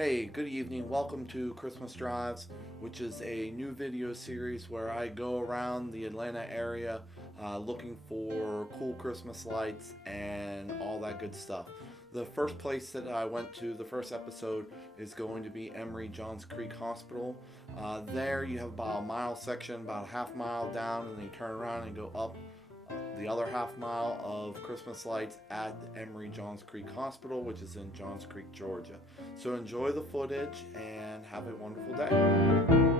Hey, good evening. Welcome to Christmas Drives, which is a new video series where I go around the Atlanta area looking for cool Christmas lights and all that good stuff. The first place that I went to, the first episode, is going to be Emory Johns Creek Hospital. There you have about a mile section, about a half mile down, and then you turn around and go up the other half mile of Christmas lights at Emory Johns Creek Hospital, which is in Johns Creek, Georgia. So enjoy the footage and have a wonderful day.